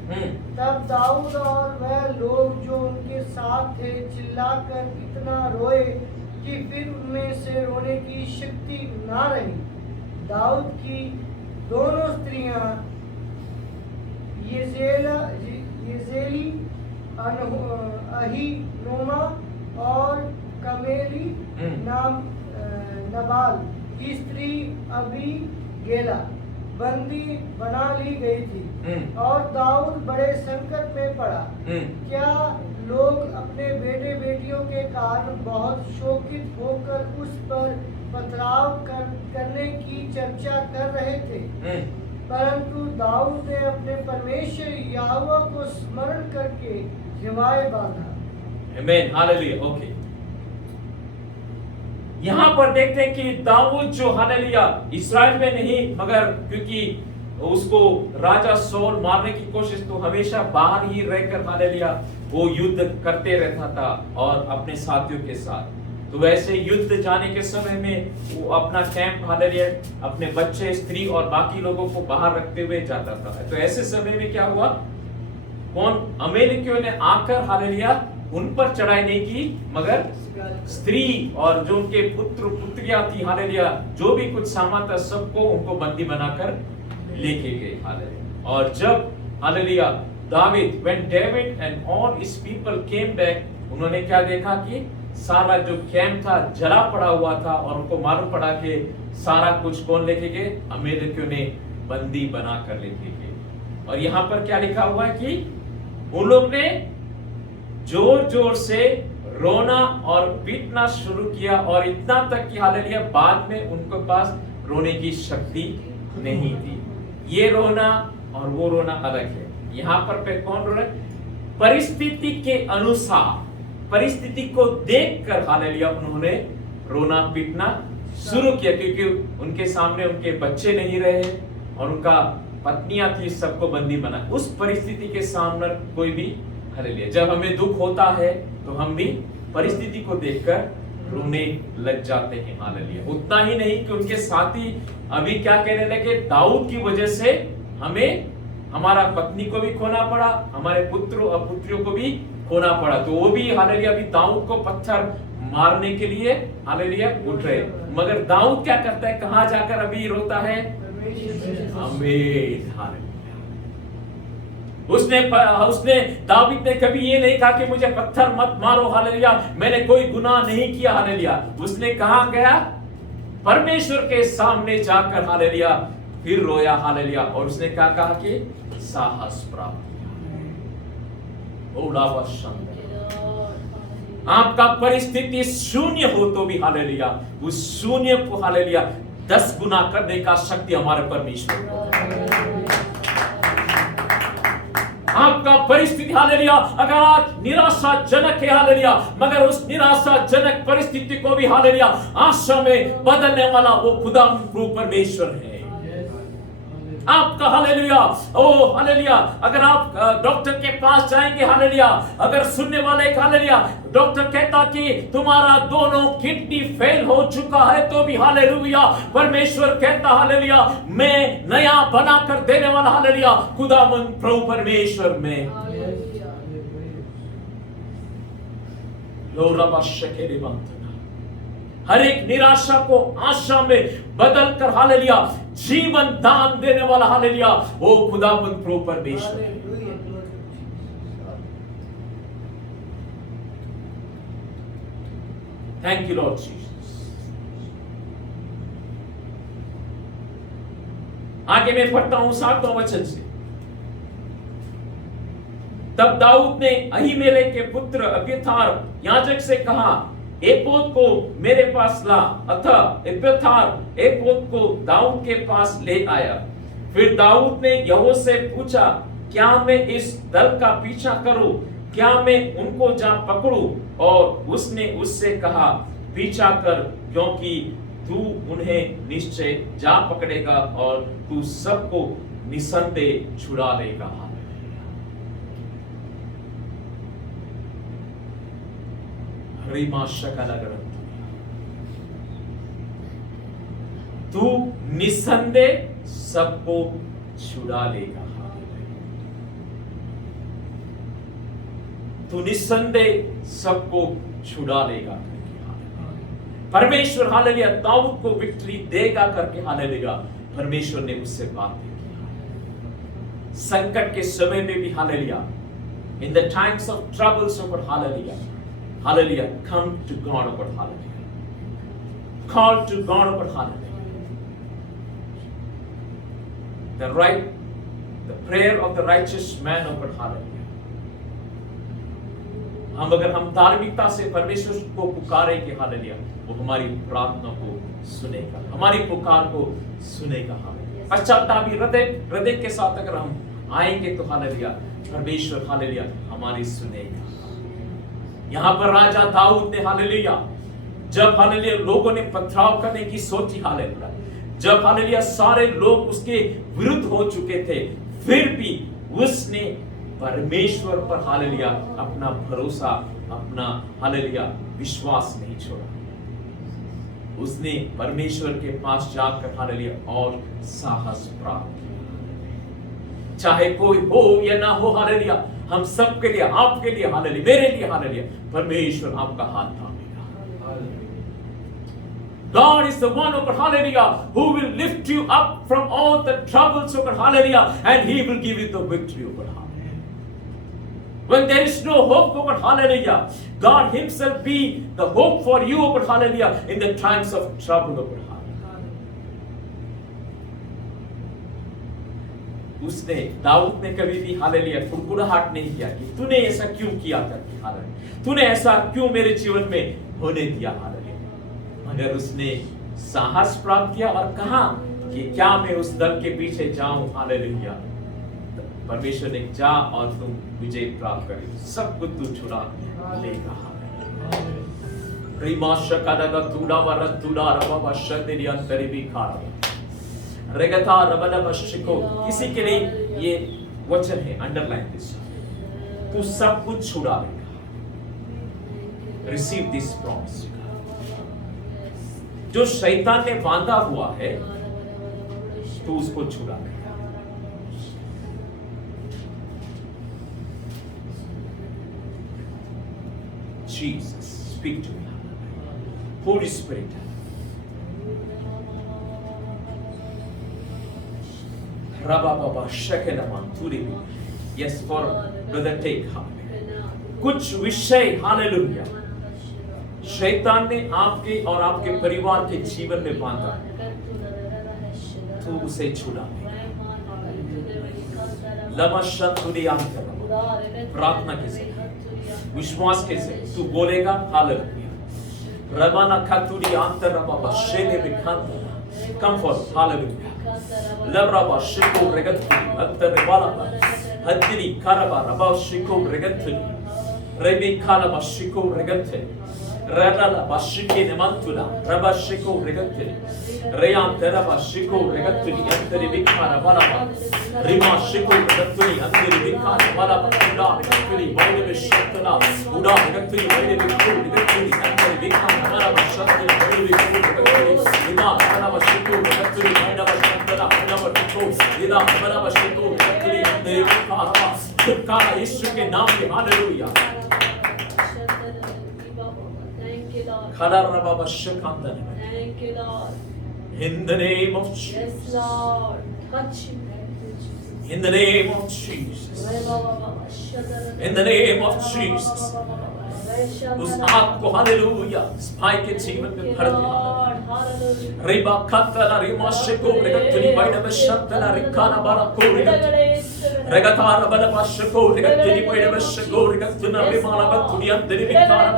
तब दाऊद और वह लोग जो उनके साथ थे चिल्लाकर इतना रोए कि फिर उनमें से रोने की शक्ति ना रही। दाऊद की दोनों स्त्रियां येजेली, अहीनोमा और कमेली नबाल की स्त्री अबीगेला बंदी बना ली गई थी और दाऊद बड़े संकट में पड़ा। क्या लोग अपने बेटे बेटियों के कारण बहुत शोकित होकर उस पर पथराव करने की चर्चा कर रहे थे, परंतु दाऊद ने अपने परमेश्वर यहोवा को स्मरण करके हृदय बांधा। आमीन, हालेलुया। ओके, यहाँ पर देखते हैं कि दाऊद जो हालेलुया इस्राएल में नहीं, मगर क्योंकि उसको राजा सौल मारने की कोशिश, तो हमेशा बाहर ही रहकर हालेलुया वो युद्ध करते रहता था और अपने साथियों के साथ। तो वैसे युद्ध जाने के समय में वो अपना कैंप हालेलुया अपने बच्चे, स्त्री और बाकी लोगों को बाहर रखते हुए जाता था। तो ऐसे समय में क्या हुआ, कौन अमेरिकियों ने आकर हालेलुया उन पर चढ़ाई नहीं की, मगर स्त्री और जो उनके पुत्र पुत्रियां थी हालेलुया, जो भी कुछ सामान था सबको उनको बंदी बनाकर लेके गए हालेलुया। और जब hallelujah David, when David and all his people came back, उन्होंने क्या देखा कि सारा जो कैंप था जला पड़ा हुआ था और उनको मालूम पड़ा कि सारा कुछ कौन लेके गए, अमेरिकियों ने बंदी बनाकर लेके गए। और यहाँ पर क्या लिखा हुआ है कि उन लोग ने जोर जोर से रोना और पीटना शुरू किया और इतना तक कि हालेलुया बाद में उनके पास रोने की शक्ति नहीं थी। ये रोना और वो रोना अलग है। यहाँ पर पे कौन रो रहा है, परिस्थिति के अनुसार, परिस्थिति को देखकर हालेलुया उन्होंने रोना पीटना शुरू किया, क्योंकि उनके सामने उनके बच्चे नहीं रहे और उनका पत्नियां थी, सबको बंदी बना। उस परिस्थिति के सामने कोई भी हालेलुया, जब हमें दुख होता है तो हम भी परिस्थिति को देखकर रोने लग जाते हैं हालेलुया। उतना ही नहीं कि उनके साथी अभी क्या कहने लगे, दाऊद की वजह से हमें हमारा पत्नी को भी खोना पड़ा, हमारे पुत्रों और पुत्रियों को भी खोना पड़ा। तो वो भी हालेलुया अभी दाऊद को पत्थर मारने के लिए हालेलुया उठ रहे। मगर दाऊद क्या करता है, कहां जाकर अभी रोता है, आमीन हालेलुया। उसने दावीद ने कभी ये नहीं कहा कि मुझे पत्थर मत मारो हालेलुया, मैंने कोई गुनाह नहीं किया हालेलुया। उसने कहां गया, परमेश्वर के सामने जाकर हालेलुया फिर रोया हालेलुया। और उसने क्या कहा कि साहस प्राप्त किया। आपका परिस्थिति शून्य हो तो भी हालेलुया उस शून्य को हालेलुया 10 गुना करने का शक्ति हमारे परमेश्वर को है। आपका परिस्थिति हालेलुया अगर आज निराशाजनक है हालेलुया, मगर उस निराशाजनक परिस्थिति को भी हालेलुया आशा में बदलने वाला वो खुदा परमेश्वर है। आपका हालेलुया, ओ हालेलुया, अगर आप डॉक्टर के पास जाएंगे हालेलुया, अगर सुनने वाले हालेलुया डॉक्टर कहता कि तुम्हारा दोनों किडनी फेल हो चुका है, तो भी हालेलुया परमेश्वर कहता हालेलुया मैं नया बना कर देने वाला हालेलुया खुदावंद प्रभु परमेश्वर में। हर एक निराशा को आशा में बदल कर हालेलुया जीवन दान देने वाला हालेलुया वो खुदावंद प्रभु परमेश्वर। Thank you Lord Jesus. आगे मैं पढ़ता हूं 7वां वचन से। तब दाऊद ने अहीमेलेक के पुत्र अब्यातार याजक से कहा, एपोद को मेरे पास ला। अतः अब्यातार एपोद को दाऊद के पास ले आया। फिर दाऊद ने यहोवा से पूछा, क्या मैं इस दल का पीछा करूं क्या मैं उनको जा पकड़ूं? और उसने उससे कहा, पीछा कर, क्योंकि तू उन्हें निश्चय जा पकड़ेगा और तू सबको निसंदेह छुड़ा लेगा। तू निसंदेह सबको छुड़ा लेगा। तू निसंदेह सबको छुड़ा लेगा। परमेश्वर हालेलुया दाऊद को विक्ट्री देगा करके हालेलुया परमेश्वर ने उससे बात की। संकट के समय में भी hallelujah, in the times of troubles, oh God, hallelujah, hallelujah, come to God, oh God, hallelujah, call to God, oh God, hallelujah. The prayer of the righteous man, oh God, hallelujah. अगर हम धार्मिकता से परमेश्वर को पुकारे कि hallelujah, वो हमारी प्रार्थना को सुनेगा, हमारी पुकार को सुनेगा। पश्चातापी हृदय के साथ अगर हम आएंगे तो हालेलुया परमेश्वर हालेलुया हमारी सुनेगा। यहाँ पर राजा दाऊद ने हालेलुया, जब हालेलुया लोगों ने पथराव करने की सोची, हालेलुया जब हालेलुया सारे लोग उसके विरुद्ध हो चुके थे, फिर भी उसने परमेश्वर पर हालेलुया अपना भरोसा, अपना हालेलुया विश्वास नहीं छोड़ा। उसने परमेश्वर के पास जाकर हालेलुया और साहस प्राप्त किया। चाहे कोई हो या ना हो हालेलुया, हम सबके लिए, आपके लिए हालेलुया, मेरे लिए हालेलुया परमेश्वर आपका हाथ थामेगा। God is the one, oh God, hallelujah, who will lift you up from all the troubles, oh God, hallelujah, and He will give you the victory, oh God, hallelujah. When there is no hope, oh God, hallelujah, God Himself be the hope for you, oh God, hallelujah, in the times of trouble, oh God, hallelujah. उसने, दाऊद ने कभी भी hallelujah कुड़कुड़ाहट नहीं किया कि तूने ऐसा क्यों किया करके, हालेलुया तूने ऐसा क्यों मेरे जीवन में होने दिया, हालेलुया। मगर उसने साहस प्राप्त किया और कहा कि क्या मैं उस दल के पीछे जाऊं, हालेलुया। परमेश्वर ने जा और तुम विजय प्राप्त करें, सब कुछ तू छुड़ा लेगा। रिमाशकादागा तूड़ा वरत तूड़ा रबा शक्ति अंतरी भी खारा रेगता रबदा बशिको। किसी के लिए ये वचन है, अंडरलाइन दिस, तू सब कुछ छुड़ा लेगा। Receive this promise. जो शैतान ने बांधा हुआ है तू उसको छुड़ा लेगा। Jesus, speak to me. Holy Spirit. Rababa Shekelaman Turi. Yes, for brother take. कुछ विषय हालेलुया शैतान ने आपके और आपके परिवार के जीवन में बांधा, तो उसे छुड़ा। प्रार्थना के से, विश्वास के से तू बोलेगा हालेलुया। रबाना खातुरी आंतर रबा शेले में खांता कंफर्ट हालेलुया। लबराबा शिको रेगतुरी अंतर रेबाला हत्तिरी खारबा रबा Shikoh रेगतुरी rabi खालबा Shikoh रेगतुरी Rala bashike nemantula, rabashiko regatri, Rayantera bashiko regatri, Anteri Vikara Balaba, Rima shiko regatri, Anteri Vikara Balaba, Uda regatri, Vide Vishatana, Uda regatri, Vide Vikuri, Anteri Vikara Balaba, Shatri, Vide Vikuri, Ida, Balaba shiko regatri, Vide Vishatana, Uda Vikuri, Ida, Balaba shiko regatri, Anteri Vikara, Tukara Yeshu के नाम में hallelujah. Thank you, Lord. In the name of Jesus. Yes, Lord. Touch him. In the name of Jesus. In the name of Jesus. उस आग को hallelujah spy के जीवन में भर दे। रिबा खतला रिमा शिको रेगतुनी वाइड में शतला रिकाना बारा को रेगतुनी Regatana Balabashako, Regatini Poidavashako, Regatuna Vimana Batunian, the Rivicana,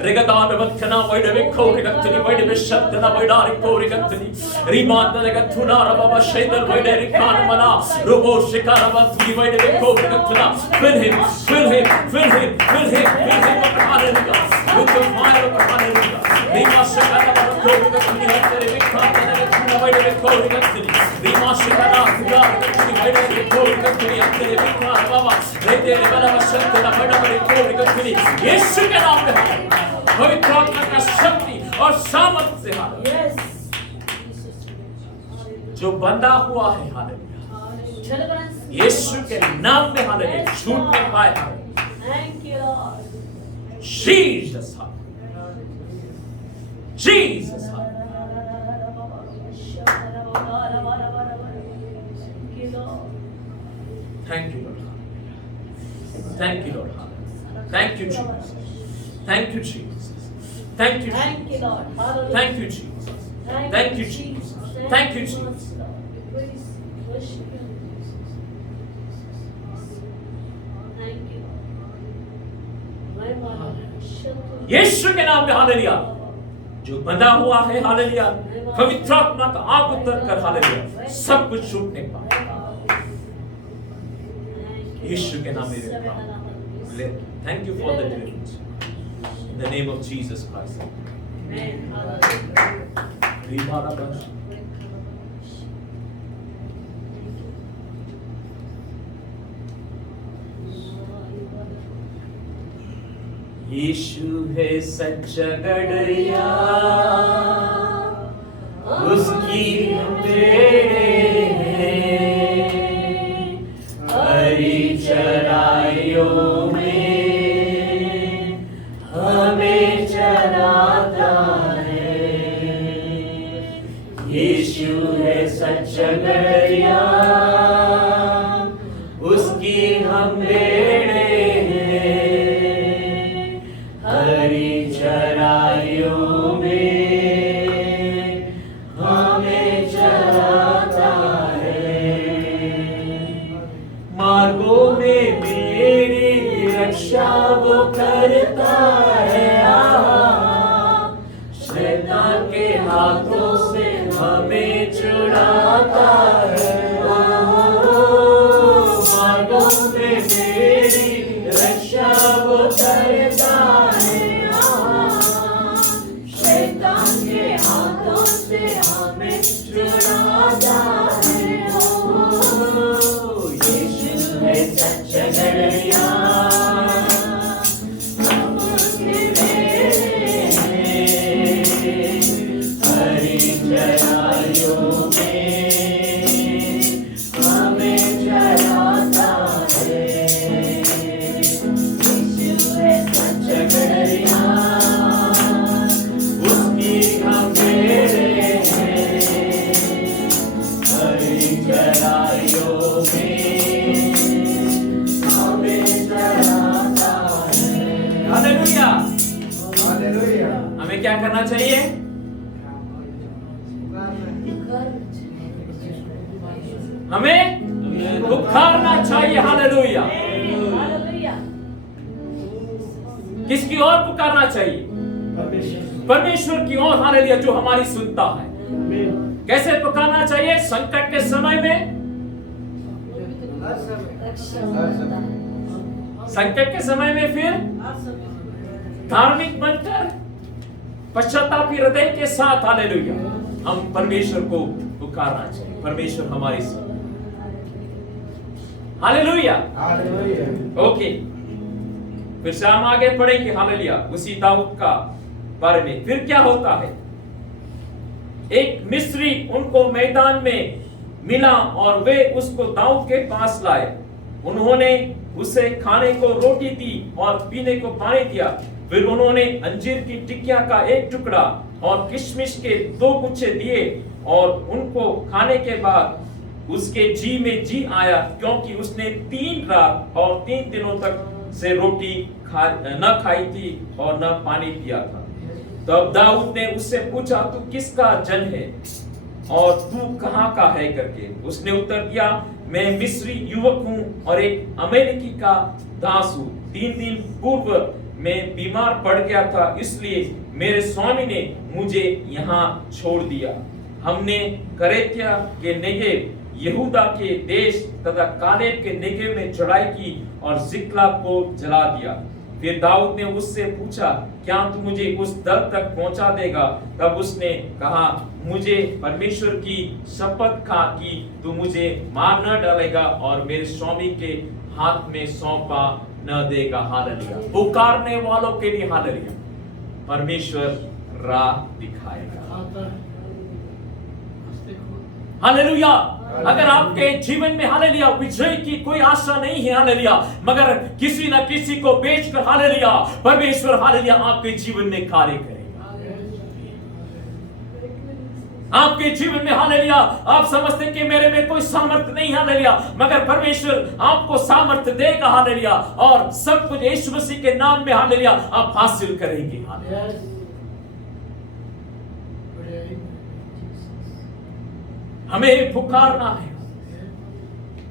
Regatana Vakana, Voidavico, Regatini Voidavishantana, Voidarico, Regatini, Rimanda Regatuna, Rababa Shader, Voidaricana Mana, Robo Shikara Batuni, Voidavico, Regatuna, fill him, fill him, fill him, fill him, fill him with the hallelujah, with the fire of the hallelujah. Rima Shikara Batuni, Revicana, Regatuna, Voidavico, Regatini, Rima Shikara, Regatini, Voidavico, Regatini, Regatana Baba, Rete Balabashantana, Voidarico, Regatini, यीशु के नाम में पवित्र आत्मा का शक्ति और सामर्थ्य से Yes. जो बंधा हुआ है हालेलुया यीशु के नाम में हालेलुया छूट नहीं पाए Thank you, Lord. Jesus Jesus thank you Lord thank you Lord thank you Jesus thank you Jesus thank you Thank you, Lord. Hallelujah. thank you Jesus thank you Jesus thank you Jesus Praise, worship you. Thank you. My Lord. यीशु के नाम में hallelujah जो बंधा हुआ है hallelujah पवित्र आत्मा का आग उतर कर हालेलुया सब कुछ छूटने पाए यीशु के नाम में thank you for the deliverance in the name of Jesus Christ Amen. Hallelujah. यीशु है सच्चा गड़िया उसकी भेड़ें हैं हरी चराइयों में हमें चराता है यीशु है सच्चा गड़िया उसकी हम भेड़ें हरी चराइयों में हमें चराता है मार्गों में मेरी रक्षा वो करता है शैतान के हाथों से हमें छुड़ाता है मार्गों में मेरी रक्षा वो करता है हमें छुड़ाता है यीशु है सच्चा गड़िया हम उसके भेड़ें हैं हरी चराइयों में हमें चराता है यीशु है सच्चा गड़िया उसकी हम भेड़ें चराइयों में हमें चराता है हालेलुया हालेलुया हमें क्या करना चाहिए हमें पुकारना चाहिए हालेलुया किसकी ओर पुकारना चाहिए परमेश्वर की ओर हालेलुया जो हमारी सुनता है कैसे पुकारना चाहिए संकट के समय में संकट के समय में फिर धार्मिक बनकर पश्चातापी हृदय के साथ हालेलुया हम परमेश्वर को पुकारना चाहिए परमेश्वर हमारी सुन हालेलुया ओके फिर से हम आगे पढ़ेंगे हालेलुया उसी दाऊद का बारे में फिर क्या होता है एक मिस्री उनको मैदान में मिला और वे उसको दाऊद के पास लाए उन्होंने उसे खाने को रोटी दी और पीने को पानी दिया फिर उन्होंने अंजीर की टिकिया का एक टुकड़ा और किशमिश के 2 गुच्छे दिए और उनको खाने के बाद उसके जी में जी आया क्योंकि उसने 3 रात और 3 दिनों तक से रोटी न खाई थी और न पानी पिया था तब दाऊद ने उससे पूछा तू किसका जन है और तू कहाँ का है करके। उसने उत्तर दिया, मैं मिस्री युवक हूँ और एक अमेरिकी का दास हूँ। 3 दिन पूर्व मैं बीमार पड़ गया था, इसलिए मेरे स्वामी ने मुझे यहाँ छोड़ दिया। हमने करेतिया के नेगेव, यहूदा के देश तथा कालेब के नेगेव में चढ़ाई की और जिक्ला को जला दिया। फिर दाऊद ने उससे पूछा, क्या तू मुझे उस दल तक पहुंचा देगा? तब उसने कहा, मुझे परमेश्वर की शपथ खा कि तू मुझे मार न डालेगा और मेरे स्वामी के हाथ में सौंपा न देगा। हालेलुया। पुकारने वालों के लिए हालेलुया, परमेश्वर राह दिखाएगा। हालेलुया। अगर आपके जीवन में हालेलुया विजय की कोई आशा नहीं है हालेलुया, मगर किसी न किसी को बेचकर हालेलुया परमेश्वर हालेलुया आपके जीवन में कार्य करेगा। आपके जीवन में हालेलुया आप समझते कि मेरे में कोई सामर्थ्य नहीं हालेलुया, मगर परमेश्वर आपको सामर्थ्य देगा हालेलुया, और सब कुछ यीशु मसीह के नाम में हालेलुया आप हासिल करेंगे। हालेलुया। हमें पुकारना है।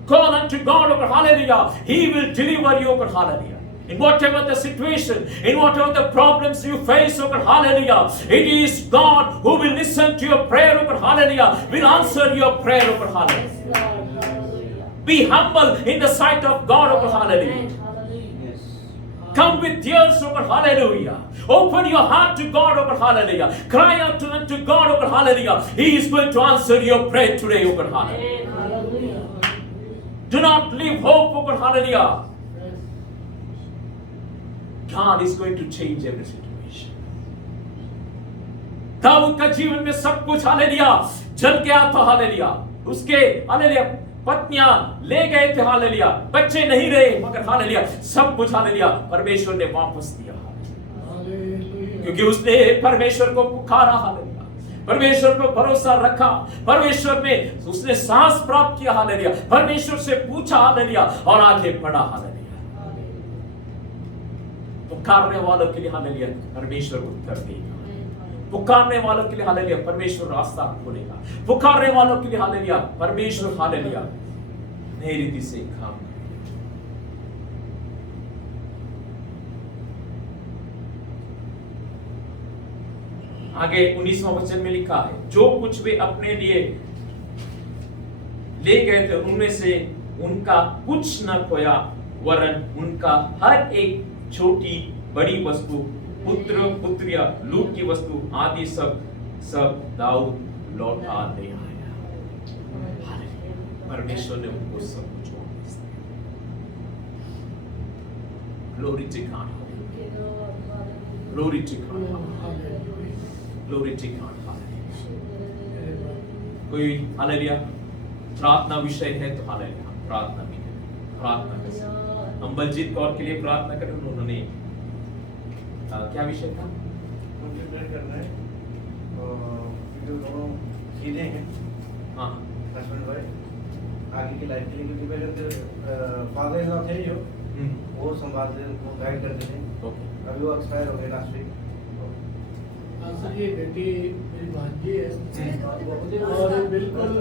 Call unto God, oh God, hallelujah. He will deliver you, oh God, hallelujah. In whatever the situation, in whatever the problems you face, oh God, hallelujah. It is God who will listen to your prayer, oh God, hallelujah. Will answer your prayer, oh God, hallelujah. Be humble in the sight of God, oh God, hallelujah. Come with tears, oh God, hallelujah. Open your heart to God, oh God, hallelujah. Cry out unto God, oh God, hallelujah. He is going to answer your prayer today, oh God, hallelujah. Do not leave hope, oh God, hallelujah. God is going to change every situation. Dawood का जीवन में सब कुछ hallelujah जल गया था hallelujah. उसके hallelujah पत्नियां ले गए थे हालेलुया, बच्चे नहीं रहे, मगर हालेलुया सब कुछ हालेलुया परमेश्वर ने वापस दिया हालेलुया, क्योंकि उसने परमेश्वर को पुकारा हालेलुया, परमेश्वर पर भरोसा रखा, परमेश्वर में उसने सांस प्राप्त किया हालेलुया, परमेश्वर से पूछा हालेलुया और आगे बढ़ा हालेलुया। पुकारने वालों के लिए हालेलुया परमेश्वर उत्तर देगा। पुकारने वालों के लिए हालेलुया परमेश्वर रास्ता खोलेगा। पुकारने वालों के लिए हालेलुया परमेश्वर हालेलुया नई रीति से काम करेगा। आगे 19वां वचन में लिखा है, जो कुछ वे अपने लिए ले गए थे उनमें से उनका कुछ न खोया, वरन उनका हर एक छोटी बड़ी वस्तु, पुत्र पुत्रिया, लूट की वस्तु आदि सब दाऊद लौटा ले आया। परमेश्वर ने उनको सब कुछ वापस दिया। Glory to God. Glory to God. Glory to God. कोई हालेलुया प्रार्थना विषय है तो हालेलुया प्रार्थना भी करें, प्रार्थना करें। हम बलजीत कौर के लिए प्रार्थना करें। उन्होंने क्या विषय था? कंप्लीट करना है जो दोनों सीधे हैं, हाँ हस्बैंड वाइफ, आगे की लाइफ के लिए, क्योंकि पहले तो फादर इन लॉ थे जो वो संभालते उनको गाइड करते थे। अभी वो एक्सपायर हो गए लास्ट वीक। सर ये बेटी मेरी भांजी है और बिल्कुल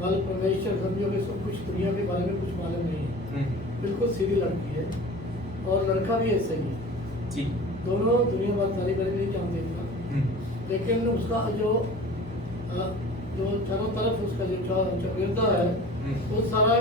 बल परमेश्वर समझो कि सब कुछ दुनिया के बारे में कुछ मालूम नहीं है, बिल्कुल सीधी लड़की है और लड़का भी ऐसा ही है जी। दोनों दुनिया बात सारी बारे में नहीं जानते था, लेकिन उसका जो चारों तरफ उसका जो चक्रियता है वो सारा